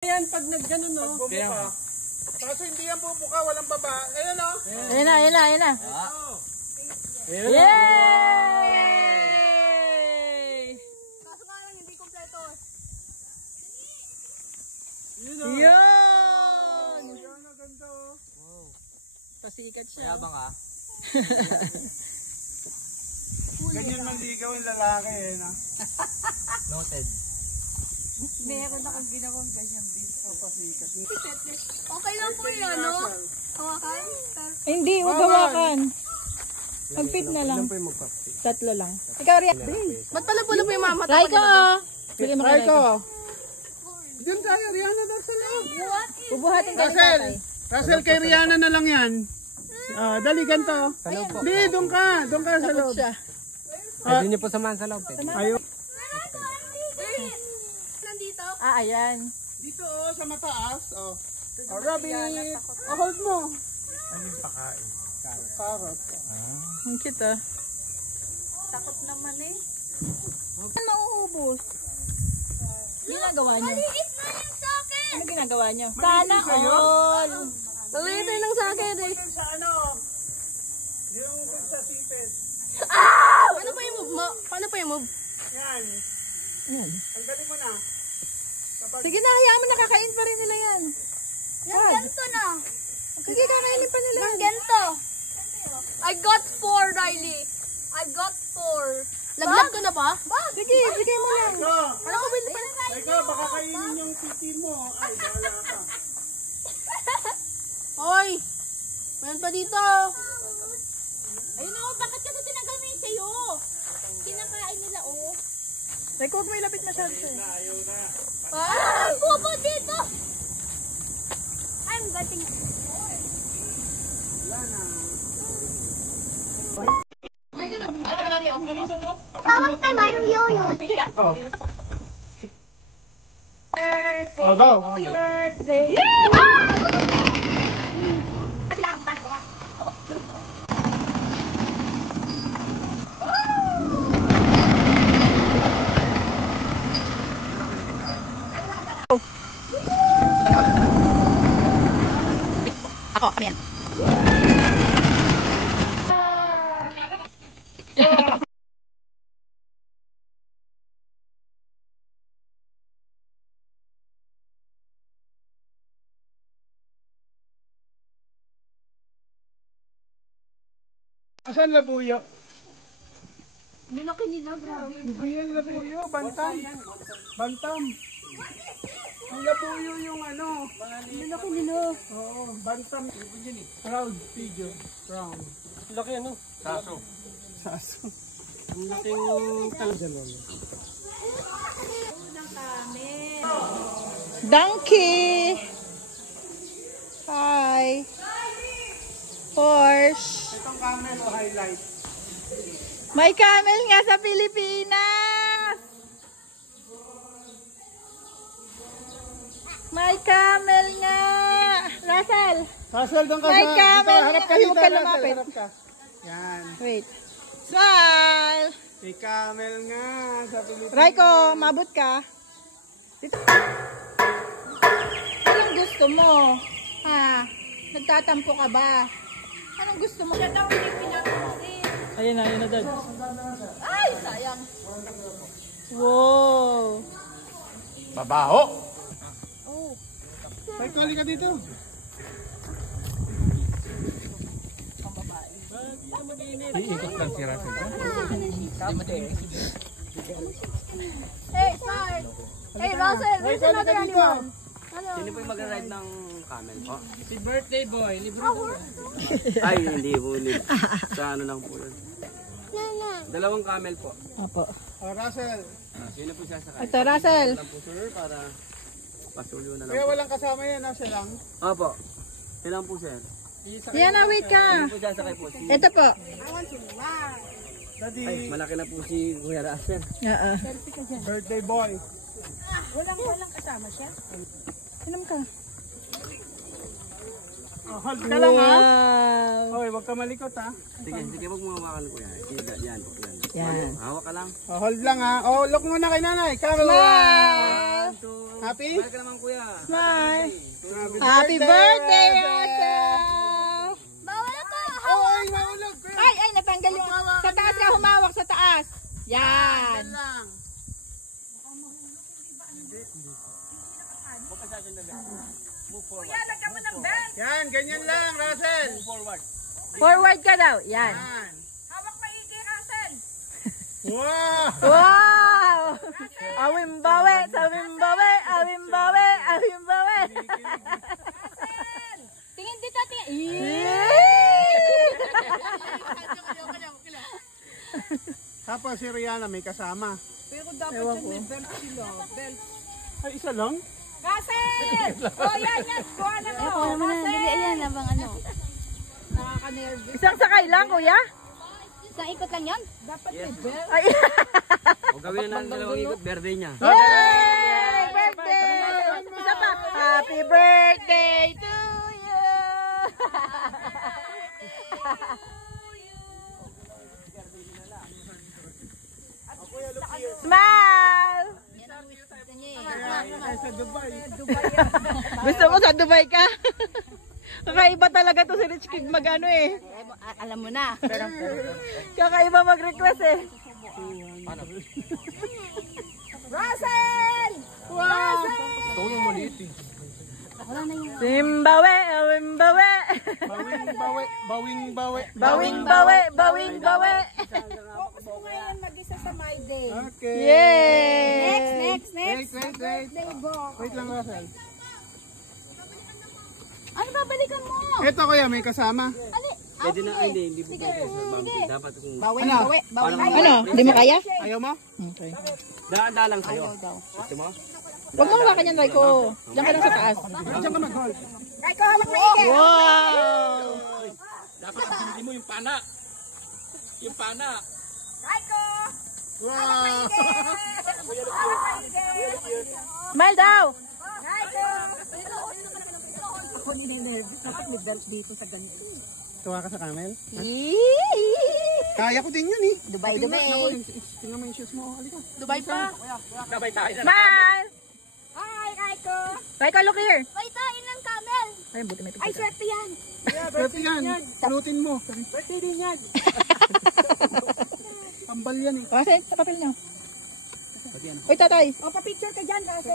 Ayan, pag nag-ganon, no? Pagbubuka. Kaso hindi yan bubuka, walang baba. Ayan, no? Ayan na, ayan na, ayan na. Yay! Kaso nga lang, hindi kompleto. Yun! Yan, ang ganda, oh. Pasikat siya. Mayabang ah. Ganyan manligaw yung lalaki, eh, no? Noted. Meron akong ginawang ganyan dito. Pasikat. Okay lang po yun, no? Hawakan? Hindi, huwag hawakan. Mag-fit na lang. Ilan po yung magpapit? 3 lang. Ikaw, Ria. Ba't pala po yung mama? Try ko. Bigyan mo kay Raiko. Diyan tayo, Rihanna daw sa loob. Bubuhatin ka ng Russell! tatay. Russell, kay Rihanna na lang yan. Dali, ganito. Hindi, doon ka. Doon ka sa Takot loob. siya. Pwede niyo po samahan sa loob. Ayun. Nandito? Ah, ayan. Dito, oh, sa mataas. Oh, rabbit. Oh, hold mo. Ano yung pakain? Carrot. Ang cute ah. Takot naman eh. Ano mauubos? Ginagawa niyo? Maliit na yung sa akin! Ano ginagawa niyo? Sana all. Maliit na yung sa akin eh. Sa ano? Yung sa sipit. Paano pa yung move mo? Paano pa yung move? Yan. Yan. Tanggalin mo na. Sige na, hayaan mo, nakakain pa rin nila yan. Yung ganito na. Sige, kakainin pa nila Yung yan. ganito. I got 4, Riley. I got 4. Laglag ko na ba? Sige, bigay mo lang. Iko, Ano ko bilhin pa? Iko, baka kainin yung titi mo. Ay, bahala ka. Hoy! Meron pa dito. Ayun o, bakit kasi tinanggal mo yung sayo? Kinakain nila o. Like, huwag mo ilapit masyado sa'yo. Ah! Bubo dito! I'm getting... Wala na. Tawag kay mayroong yoyo. Oh, go. Ako, kami yan. Asan labuyo? Nilaki nila, grabe. Ayan, labuyo. Bantam. Bantam. Ang labuyo yung ano. Nilaki nila. Oo, bantam. Proud figure. Proud. Laki ano? Saso. Saso. Ang laking talaga lolo. Donkey! Hi! Horse! Itong camel o highlight. May camel nga sa Pilipinas! May camel nga! Russell! Russell, doon ka May sa... camel Dito, harap ka nga. dito, Huwag ka Russell. lumapit. Harap ka. Yan. Wait. Smile! May camel nga sa Pilipinas. Raiko, mabot ka. Dito. Anong gusto mo? Ha? Nagtatampo ka ba? Anong gusto mo? Siya daw hindi pinapansin. Ayun na, Dad. Ay, sayang. Wow! Babaho! May kali ka dito. Iikot lang si Russell. Hey, Sark. Hey, Russell, May there's kali another ka dito. animal. Ano? Sino po yung mag-ride ng camel po? Si birthday boy. Libre Ay, hindi po. Sa ano lang po yun. Dalawang camel po. Apo. Oh, Russell. Sino po siya sa Ito, Russell. lang po sir para pasulo na lang Kaya po. walang kasama yan, ha? Siya lang. Opo. Kailan po sir? Yan na, wait ka. Sino po siya sakay po? Ito po. Daddy, Ay, malaki na po si Kuya Russell. Oo. birthday boy. Walang kasama siya. Inom ka. Oh, hold ka lang, ha? Wow! Hoy, wag ka malikot, ha? Sige, huwag mo hawakan Kuya. Yan po, yan. Yan. Hawak ka lang. Oh, hold lang, ha? Oh, look muna kay nanay. Camel. Smile! Happy? Balik ka naman kuya. Smile. Happy birthday, Russell! Bawal ako. Oy, mahulog. Ay, natanggal yung... Sa taas ka humawak, sa taas. Yan. lang. Yan, ganyan lang, Russell. Forward ka daw. Yan. Yan. Hawak maigi, Russell. Wow! Wow! Awimbawe, sawimbawe, awimbawe, awimbawe. Tingin dito, tingin. Tapos si Rihanna may kasama. Pero dapat may belt sila. Belt. Ay, isa lang? Russell! Oh, yan. Kuha na mo. Kuha mo na. Dali, ayan. Abang ano. Nakaka-nervous. Isang sakay lang, kuya? Isang ikot lang yan. Dapat may belt. O gawin na ng dalawang ikot, birthday niya. Yay! Birthday! Isa pa. Happy birthday to you! Smile! Ay, sa Dubai. Gusto mo sa Dubai ka? Kakaiba talaga to si Rich Kid mag-ano eh. Alam mo na. Kakaiba mag-request eh. Russell! Wow! Ito yung maliit eh. Simbawe, awimbawe. Bawing bawi, bawing bawi. Bawing bawe, bawing bawe. Focus mo ngayon mag-isa sa my day. Okay. Yay! Next. Wait. Wait lang, Russell. Ano babalikan mo? Ito kuya, may kasama. Pwede na, hindi po pwede sa boundary. Dapat kung Ano? Hindi mo kaya? Ayaw mo? Okay. daan lang sa'yo. Gusto mo? Huwag mo hawakan yan, Raiko. Diyan ka lang sa taas. Diyan ka mag-hold. Raiko, hawak na ike. Wow! Dapat hindi mo yung pana. Yung pana. Raiko! Wow! Smile daw! Raiko! Ako nininervous. Dapat may belt dito sa ganito. Tuwa ka sa camel? Yee! Kaya ko din yun eh. Dubai. Tingnan mo yung shoes mo. Halika. Dubai pa. Sabay tayo na. Smile! Hi, Raiko! Raiko, look here! May tain ng camel. Ay, buti may Ay, swerte yan. Swerte yan. Pulutin mo. Birthday din yan. Pambal yan eh. Kasi, sa papel niyo. Uy, tatay. O, pa-picture ka dyan, kasi.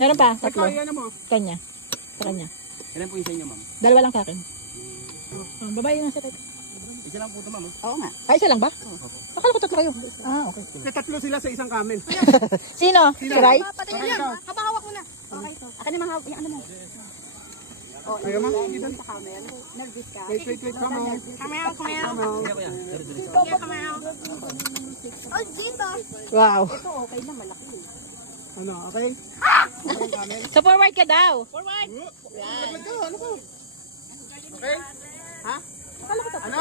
Meron pa, tatlo. Kaya na mo. Kanya. Sa kanya. Ilan po yung sa inyo, ma'am? Dalawa lang sa akin. Babae na siya, tatay. Isa lang po ito, ma'am. Oo nga. Ay, isa lang ba? Akala ko tatlo kayo. Ah, okay. Kasi tatlo sila sa isang camel. Sino? Si Rai? Patingin yan. Habahawak mo na. Okay to. Akin naman hawak. Yung ano mo. Ayaw mo? Nervous ka. Wait. Come on. Oh, dito. Wow. Ito, okay na. Malaki. Ano, okay? So, forward ka daw. Ano ko? Okay? Ha? Ano?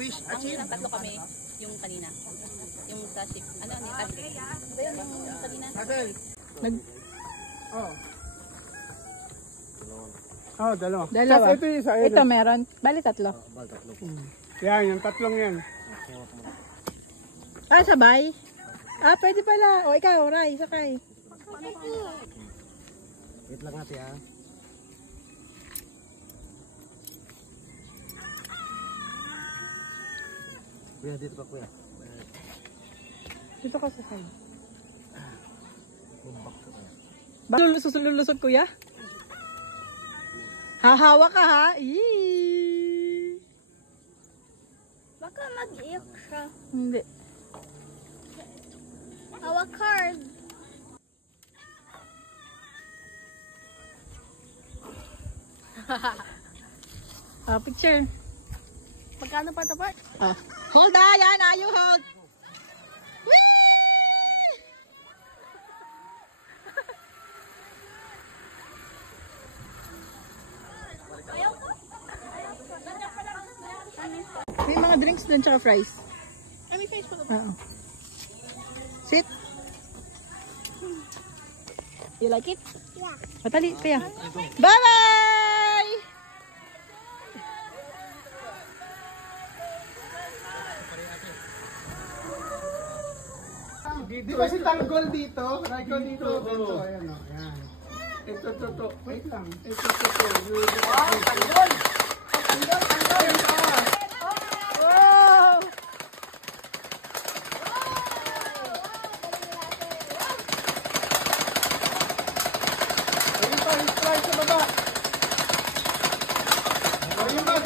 Wish achieved? Tatlo kami, yung kanina. Yung sa ship. Ano yung tatlo? Ba yun yung kanina? Russell. Nag... Oh. Oh, dalawa. Dalawa. Ito yung isa. Ito meron. Bali, tatlo. Yan, yung tatlong yan. Ah, sabay? Ah, pwede pala. O, ikaw, Rai, sakay. Wait lang natin, ha? Kuya, dito pa, kuya. Dito ka sakay. Susulusot, kuya? Hahawa ka, ha? Eee. Baka mag-iyak siya. Hindi. Hawak card. Ah, picture. Magkano pa ito, Bart? Ah. Hold on, yan. You hold. Whee! May mga drinks dun tsaka fries. May face pa. Oo. Sit. You like it? Yeah. Matali, kaya. Bye-bye! Di kasi tanggol Recall dito. Recall dito. Ito, ayan o. Ayan. Ito. Wait lang. Ito. Wow, pandol! Pandol! Wow! Ayun pa, yung fly sa baba. Ayun ba?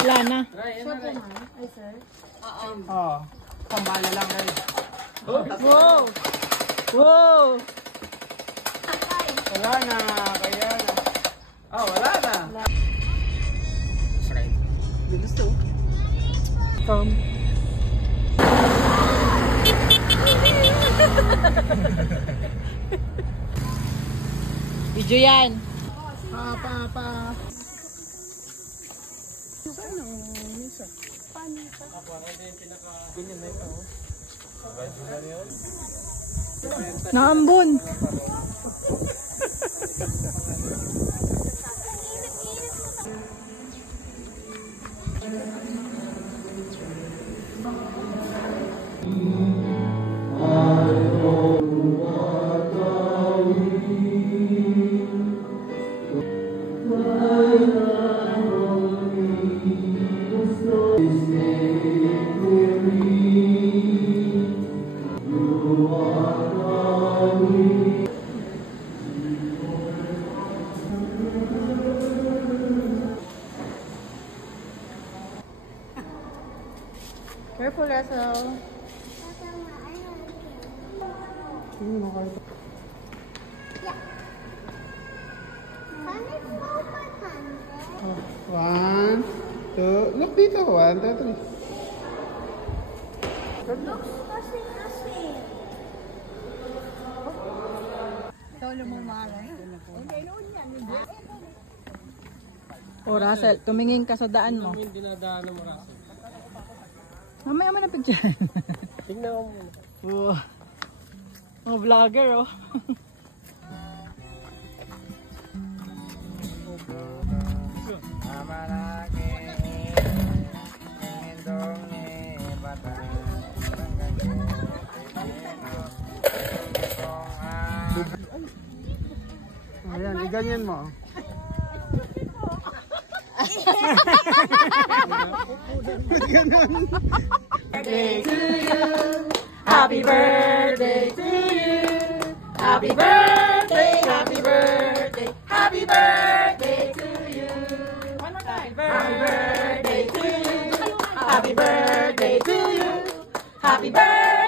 Wala na. Oo. Pambala lang kayo. Wow! Wow! Wala na. Kaya na. Wala na. Bilis to. Video yan. Pa. Naambun. Careful, Russell. One, two. Look dito. 1, 2, 3. Oh, Russell, tumingin ka sa daan mo. Yung dinadaanan mo, Russell. Mamaya mo na picture. Tingnan mo muna. Wow. Mga vlogger, oh. Ayan, iganyan mo. Ganun. Happy birthday to you. Happy birthday, happy birthday, happy birthday to you. One more time. Happy birthday to you. Happy birthday to you. Happy birthday.